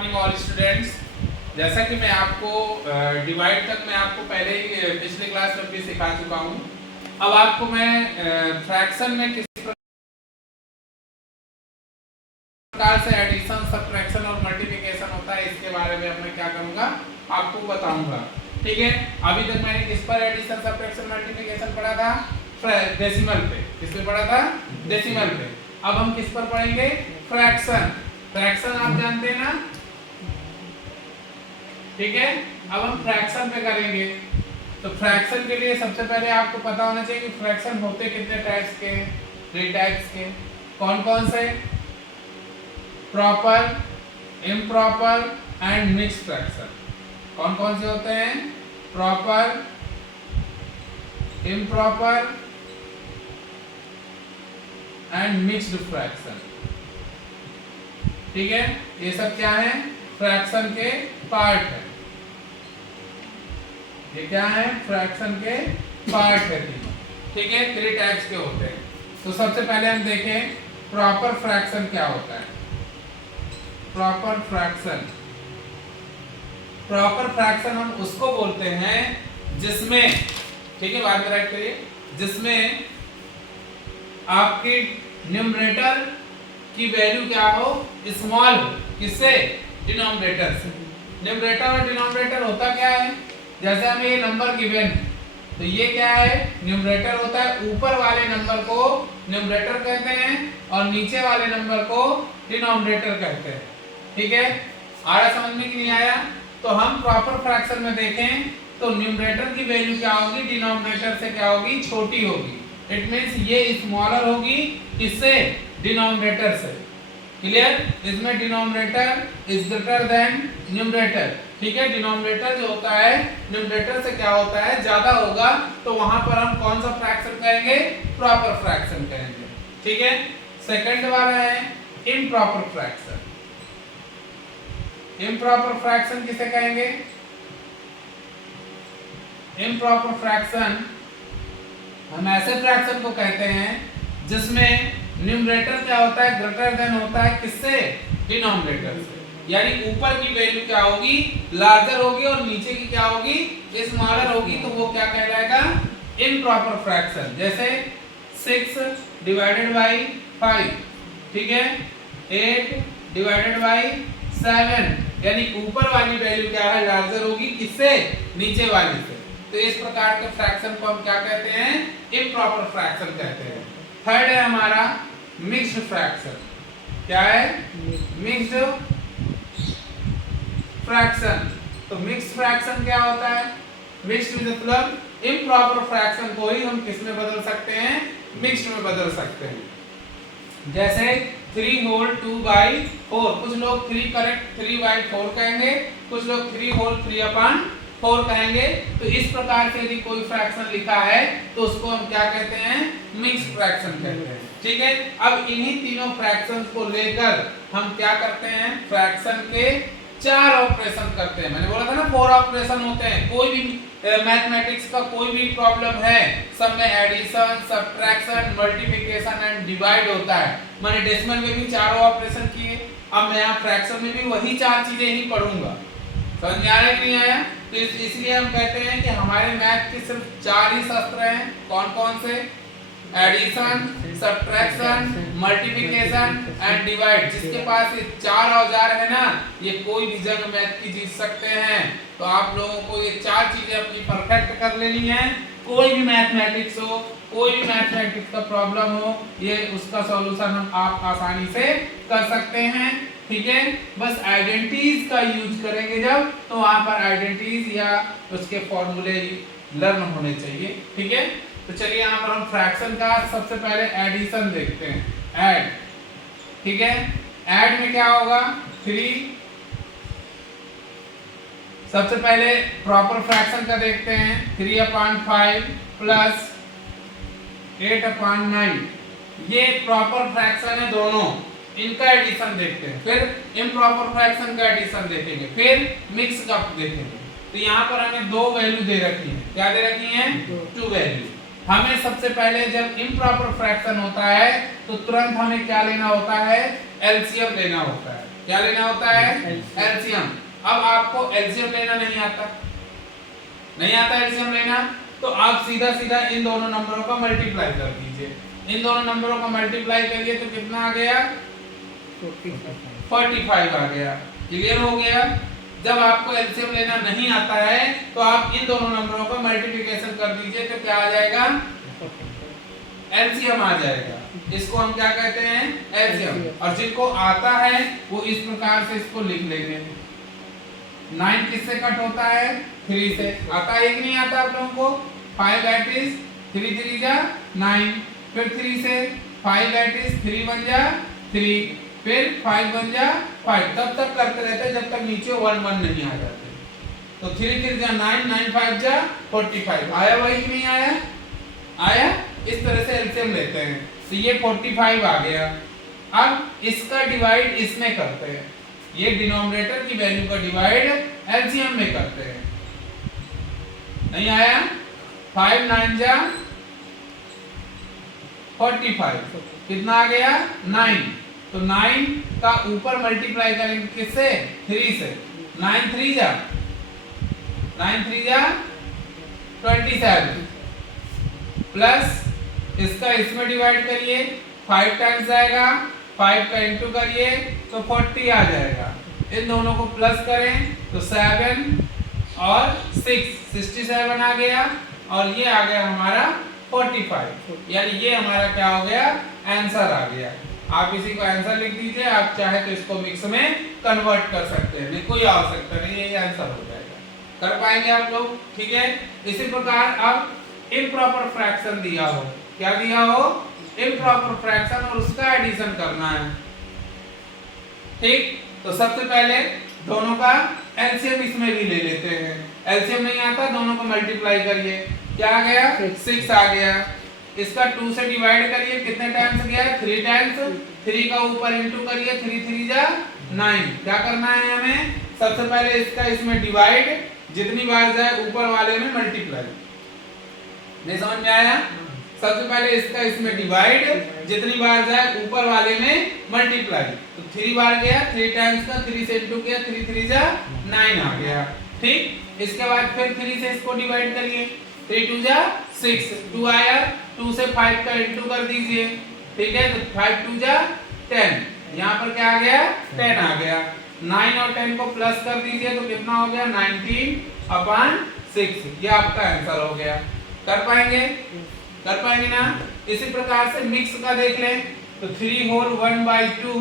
Morning all students. जैसा कि मैं आपको डिवाइड तक मैं आपको पहले ही पिछले क्लास में भी सिखा चुका हूं। अब आपको मैं फ्रैक्शन में किस प्रकार से एडिशन, सब्ट्रैक्शन और मल्टीप्लिकेशन होता है इसके बारे में अब मैं क्या करूंगा आपको बताऊंगा। ठीक है, अभी तक मैंने किस पर एडिशन, सब्ट्रैक्शन, मल्टीप्लिकेशन पढ़ा था? डेसिमल पे। किस पे पढ़ा था? डेसिमल पे। अब हम किस पर पढ़ेंगे? फ्रैक्शन। फ्रैक्शन आप जानते हैं ना? ठीक है, अब हम फ्रैक्शन पे करेंगे। तो फ्रैक्शन के लिए सबसे पहले आपको पता होना चाहिए कि फ्रैक्शन होते कितने टाइप्स के? 3 टाइप्स के। कौन कौन से? Proper, improper and mixed fraction. कौन कौन से होते हैं? Proper, improper and mixed fraction. ठीक है, ये सब क्या है? फ्रैक्शन के पार्ट है। ये क्या है? फ्रैक्शन के पार्ट है तीनों। ठीक है, 3 टाइप्स के होते हैं। तो सबसे पहले हम देखें प्रॉपर फ्रैक्शन क्या होता है। प्रॉपर फ्रैक्शन, प्रॉपर फ्रैक्शन हम उसको बोलते हैं जिसमें, ठीक है बाद में राइट करिए, जिसमें आपकी न्यूमरेटर की वैल्यू क्या हो? स्मॉल हो। किससे? डिनोमिनेटर से। न्यूमरेटर और डिनोमिनेटर होता क्या है? जैसे हमें ये नंबर गिवन है तो ये क्या है? न्यूमरेटर होता है। ऊपर वाले नंबर को न्यूमरेटर कहते हैं और नीचे वाले नंबर को डिनोमिनेटर कहते हैं। ठीक है, आया समझ में कि नहीं आया? तो हम प्रॉपर फ्रैक्शन में देखें तो न्यूमरेटर की वैल्यू क्या होगी? डिनोमिनेटर से क्या होगी? छोटी होगी। इट मींस ये स्मॉलर होगी। किससे? डिनोमिनेटर से। क्लियर? इसमें denominator is greater than numerator. ठीक है, डिनोमिनेटर जो होता है न्यूमरेटर से क्या होता है? ज्यादा होगा। तो वहां पर हम कौन सा फ्रैक्शन कहेंगे? प्रॉपर फ्रैक्शन कहेंगे। ठीक है, सेकंड वाला है इम्प्रॉपर फ्रैक्शन। इम्प्रॉपर फ्रैक्शन किसे कहेंगे? इम्प्रॉपर फ्रैक्शन हम ऐसे फ्रैक्शन को कहते हैं जिसमें न्यूमरेटर क्या होता है? ग्रेटर देन होता है। किससे? डिनोमिनेटर से। यानी ऊपर की वैल्यू क्या होगी? लार्जर होगी और नीचे की क्या होगी? स्मॉलर होगी। तो वो क्या कहलाएगा? Improper fraction. जैसे 6 डिवाइडेड बाई 5, ठीक है, 8 डिवाइडेड बाई 7, यानी ऊपर वाली वैल्यू क्या है? लार्जर होगी। किससे? नीचे वाली से। तो इस प्रकार के फ्रैक्शन को हम क्या कहते हैं? इम्प्रॉपर फ्रैक्शन कहते हैं। थर्ड है हमारा मिक्स्ड फ्रैक्शन। क्या है? Mixed fraction. तो मिक्स्ड फ्रैक्शन क्या होता है? मिक्स्ड मतलब इम्प्रॉपर फ्रैक्शन को ही हम किस में बदल सकते हैं? मिक्स्ड में बदल सकते हैं। जैसे 3 होल 2/4। कुछ लोग 3/4 कहेंगे, कुछ लोग 3 होल 3/4 कहेंगे। तो इस प्रकार से यदि कोई फ्रैक्शन लिखा है तो उसको हम क्या कहते हैं? मिक्स्ड फ्रैक्शन कहते हैं। ठीक है, अब इन्हीं तीनों फ्रैक्शंस को लेकर हम क्या करते हैं? फ्रैक्शन के 4 ऑपरेशन करते हैं। मैंने बोला था ना 4 ऑपरेशन होते हैं। कोई भी मैथमेटिक्स का कोई भी प्रॉब्लम है, सब में addition, subtraction, multiplication and divide होता है। मैंने डेसिमल में भी 4 ऑपरेशन किए। अब मैं यहाँ फ्रैक्शन में भी वही 4 चीजें ही पढ़ूंगा। समझ में आ रहा है कि नहीं आया? तो इसलिए हम कहते हैं कि हमारे मैथ के सिर्फ 4 ही शस्त्र हैं। कौन कौन से? Addition, subtraction, multiplication and divide. जिसके पास ये 4 औजार है ना, ये कोई भी जंग मैथ की जीत सकते हैं। तो आप लोगों को ये 4 चीजें अपनी परफेक्ट कर लेनी है। कोई भी मैथमेटिक्स हो, कोई भी मैथमेटिक्स का प्रॉब्लम हो, ये उसका सॉल्यूशन हम आप आसानी से कर सकते हैं। ठीक है, बस आइडेंटिटीज का यूज करेंगे जब, तो वहां पर आइडेंटिटीज या उसके फॉर्मूले लर्न होने चाहिए। ठीक है, तो चलिए यहाँ पर हम फ्रैक्शन का सबसे पहले एडिशन देखते हैं। ऐड, ठीक है, ऐड में क्या होगा? 3। सबसे पहले प्रॉपर फ्रैक्शन का देखते हैं। 3/5 प्लस 8/9, ये प्रॉपर फ्रैक्शन है दोनों। इनका एडिशन देखते हैं। फिर इम्प्रॉपर फ्रैक्शन का एडिशन देखेंगे, फिर मिक्स का देखेंगे। तो यहाँ पर हमें 2 वैल्यू दे रखी है। क्या दे रखी है? 2 वैल्यू। हमें सबसे पहले जब इम्प्रॉपर फ्रैक्शन होता है तो तुरंत हमें क्या लेना होता है? एलसीएम लेना होता है। क्या लेना होता है? एलसीएम। अब आपको एलसीएम लेना नहीं आता एलसीएम लेना, तो आप सीधा सीधा इन दोनों नंबरों का मल्टीप्लाई कर दीजिए। इन दोनों नंबरों का मल्टीप्लाई करिए तो कितना आ गया? 45 आ गया। क्लियर हो गया? जब आपको एलसीएम लेना नहीं आता है तो आप इन दोनों नंबरों का मल्टीप्लिकेशन कर दीजिए तो क्या आ जाएगा? एलसीएम आ जाएगा। इसको हम क्या कहते हैं? एलसीएम। और जिनको आता है वो इस प्रकार से इसको लिख लेंगे। 9 किससे कट होता है? 3 से। आता है कि नहीं आता आप लोगों को? 5 दैट इज 3 3 जा 9, फिर 3 से 5 दैट इज 3 1 जा 3, फिर 5 1 जा 5, तब तक करते रहते जब तक नीचे 1 1 नहीं आ जाते। तो 3 3 जा 9, 9 5 जा 45। आया वही कि नहीं आया? आया। इस तरह से एलसीएम लेते हैं। तो ये 45 आ गया। अब इसका डिवाइड इसमें करते हैं, ये डिनोमिनेटर की वैल्यू का डिवाइड एलसीएम में करते हैं। नहीं आया? 5 9 जा 45, कितना आ गया? 9। तो 9 का ऊपर मल्टीप्लाई करेंगे किससे? 3 से। 9 3 जा 27 प्लस इसका इसमें डिवाइड करिए, 5 टाइम्स जाएगा, 5 का इंटू करिए तो 40 आ जाएगा। इन दोनों को प्लस करें तो 7 और 6 67 आ गया, और ये आ गया हमारा 45। यानी ये हमारा क्या हो गया? आंसर आ गया। आप इसी को आंसर लिख दीजिए। आप चाहे तो इसको मिक्स में कन्वर्ट कर सकते हैं, कोई आवश्यकता नहीं, ये आंसर हो जाएगा। कर पाएंगे आप लोग? ठीक है। इसी प्रकार अब इम्प्रॉपर फ्रैक्शन दिया हो, क्या दिया हो? इम्प्रॉपर फ्रैक्शन, और उसका एडिशन करना है। ठीक, तो सबसे पहले दोनों का एलसीएम इसमें भी ले लेते हैं। एलसीएम नहीं आता, दोनों को मल्टीप्लाई करिए। क्या आ गया? 6 आ गया। इसका 2 से डिवाइड करिए, कितने टाइम्स गया? 3 टाइम्स। 3 का ऊपर इंटू करिए, 3 3 जा 9। क्या करना है हमें? सबसे पहले इसका इसमें डिवाइड, जितनी बार जाए ऊपर वाले में मल्टीप्लाई। नहीं समझ में आया? सबसे पहले इसका इसमें डिवाइड, जितनी बार जाए ऊपर वाले में मल्टीप्लाई। तो 3 बार गया, 3 टाइम्स का 3 से इंटू किया, 3 3 जा 9 आ गया। ठीक, इसके बाद फिर 3 से इसको डिवाइड करिए, 3 2 जा 6, 2 आया, 2 से 5 का इंटू कर दीजिए। ठीक है, तो 5 2 जा 10, यहाँ पर क्या आ गया? 10 आ गया। 9 और 10 को प्लस कर दीजिए तो कितना हो गया? 19/6। ये आपका आंसर हो गया। कर पाएंगे? कर पाएंगे ना? इसी प्रकार से मिक्स का देख लें तो 3 होल 1/2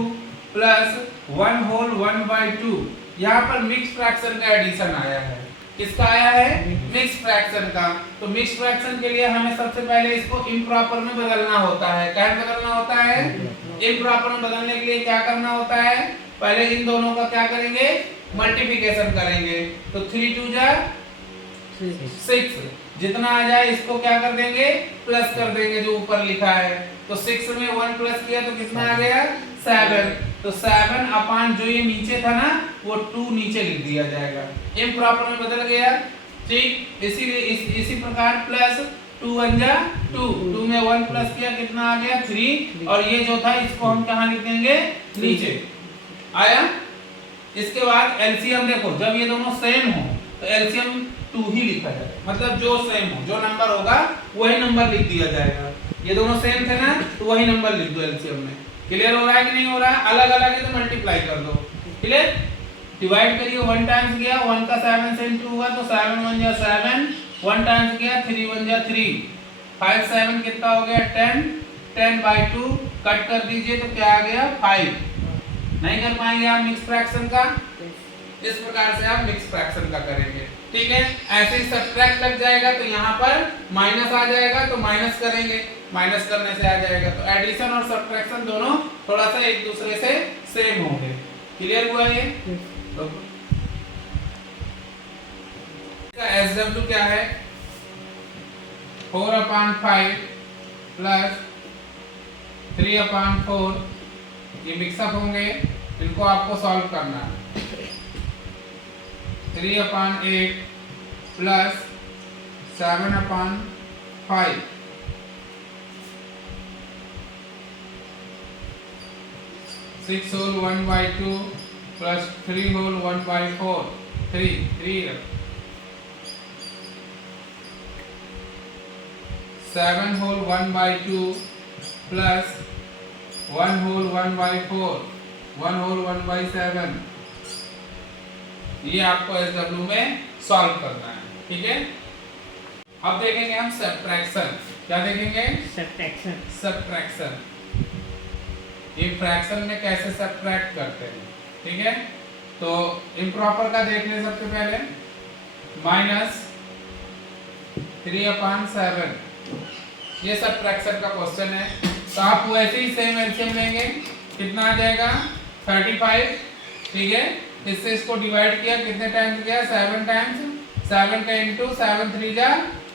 प्लस 1 होल 1/2। यहाँ पर मिक्स फ्रैक्शन का एडिशन आया है। किसका आया है? मिक्स फ्रैक्शन का। तो मिक्स फ्रैक्शन के लिए हमें सबसे पहले इसको इम्प्रॉपर में बदलना होता है। क्या बदलना होता है? इम्प्रॉपर में बदलने के लिए क्या करना होता है? पहले इन दोनों का क्या करेंगे? मल्टीप्लिकेशन करेंगे। तो 3 2 जा 6, जितना आ जाए इसको क्या कर देंगे? प्लस कर देंगे, जो ऊपर लिखा है। तो 6 में 1 प्लस किया तो कितना आ गया? 7। तो 7 अपान जो ये नीचे था ना, वो 2 नीचे लिख दिया जाएगा। इम्प्रॉपर में बदल गया। ठीक, इसीलिए इसी प्रकार प्लस 2 1 जा 2, 2 में 1 प्लस किया, कितना आ गया? 3। और ये जो था इसको हम कहाँ लिख देंगे? नीचे। आया? इसके बाद एलसीएम देखो, जब ये दोनों सेम हो तो एलसीएम 2 ही लिखा जाएगा, मतलब जो सेम हो, जो नंबर होगा वही नंबर लिख दिया जाएगा। ये दोनों सेम थे ना, तो वही नंबर लिख दो एलसीएम में। क्लियर हो रहा है कि नहीं हो रहा है? अलग अलग है तो मल्टीप्लाई कर दो। क्लियर? डिवाइड करिए, 1 टाइम्स गया, 1 का 7 से इंटू हुआ तो 7 1 जा 7, 1 टाइम्स गया, 3 1 जा 3, 5 7 कितना हो गया? 10, 10/2 कट कर दीजिए तो क्या आ गया? 5। नहीं कर पाएंगे आप मिक्स फ्रैक्शन का? इस प्रकार से आप मिक्स फ्रैक्शन का करेंगे। ठीक है, ऐसे ही सब्ट्रैक्ट लग जाएगा तो यहाँ पर माइनस आ जाएगा, तो माइनस करेंगे, माइनस करने से आ जाएगा। तो एडिशन और सब्ट्रैक्शन दोनों थोड़ा सा एक दूसरे से सेम होंगे। क्लियर हुआ ये? तो इसका SW क्या है? 4/5 प्लस 3/4। ये मिक्सअप होंगे, इनको आपको सॉल्व करना है। 3/8 plus 7/5, 6 whole 1/2 plus 3 whole 1/4 3 7 whole 1/2 plus 1 whole 1/4 1 whole 1/7। ये आपको SW में सॉल्व करना है, ठीक है। अब देखेंगे हम सब्ट्रैक्शन। क्या देखेंगे? सब्ट्रैक्शन। ये फ्रैक्शन में कैसे सब्ट्रैक्ट करते हैं, ठीक है। तो इम्प्रॉपर का देख लें सबसे पहले। -3/7 ये सब्ट्रैक्शन का क्वेश्चन है। तो आप वैसे ही सेम एलसीएम लेंगे, कितना आ जाएगा 35, ठीक है। इससे इसको डिवाइड किया, कितने टाइम्स गया 7 टाइम्स, 7 का इंटू 7 3 जा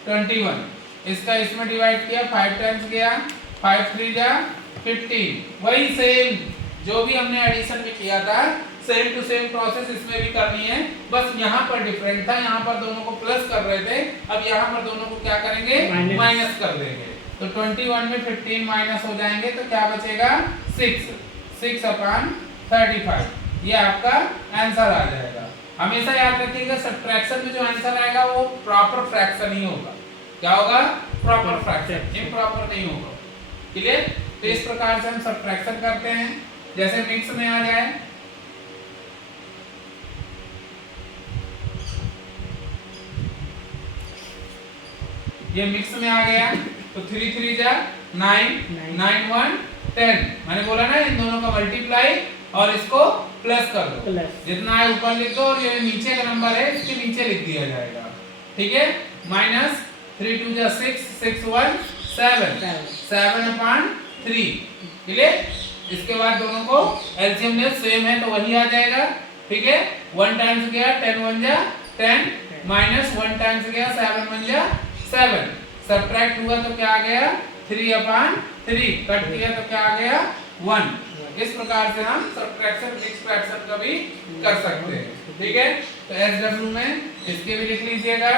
21। इसका इसमें डिवाइड किया 5 टाइम्स गया, 5 3 जा 15। वही सेम जो भी हमने एडिशन में किया था, सेम टू सेम प्रोसेस इसमें भी करनी है। बस यहाँ पर डिफरेंट था, यहाँ पर दोनों को प्लस कर रहे थे, अब यहाँ पर दोनों को क्या करेंगे, माइनस कर देंगे। तो 21 में 15 माइनस हो जाएंगे तो क्या बचेगा 6/35। ये आपका आंसर आ जाएगा। हमेशा याद रखिएगा सब्ट्रैक्शन में जो आंसर आएगा वो प्रॉपर फ्रैक्शन ही होगा। क्या होगा? प्रॉपर फ्रैक्शन, इम्प्रॉपर नहीं होगा। क्लियर? तो इस प्रकार से हम सब्ट्रैक्शन करते हैं। जैसे मिक्स में आ जाए, ये मिक्स में आ गया तो 3 3 जा 9 9 1 10। मैंने बोला ना इन दोनों का मल्टीप्लाई और इसको प्लस कर दो, जितना है ऊपर लिख दो और ये नीचे का नंबर है इसके नीचे लिख दिया जाएगा, ठीक है। -3 2 जा 6 6 1 7 7/3। क्लियर? इसके बाद दोनों को एलसीएम ले, सेम है तो वही आ जाएगा, ठीक है। 1 टाइम्स गया 10 1 जा 10 -1 टाइम्स गया 7 1 जा 7। सब्ट्रैक्ट हुआ तो क्या आ गया 3/3। कट किया तो क्या आ गया 1। इस प्रकार से हम सब्ट्रैक्शन मिक्स फ्रैक्शन का भी कर सकते हैं, ठीक है। तो SW में इसके भी लिख लीजिएगा।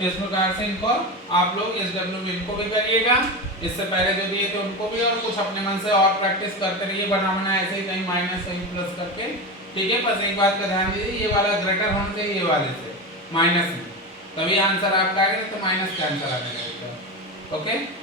इस प्रकार से इनको आप लोग SW में इनको भी करिएगा। इससे पहले जो दिए थे उनको भी, और कुछ अपने मन से और प्रैक्टिस करते रहिए, बना ऐसे ही कहीं माइनस कहीं प्लस करके, ठीक है। बस एक बात का ध्यान दीजिए, ये वाला ग्रेटर होना चाहिए ये वाले से माइनस में, तभी आंसर आपका आएगा, तो माइनस का आंसर आ जाएगा। ओके।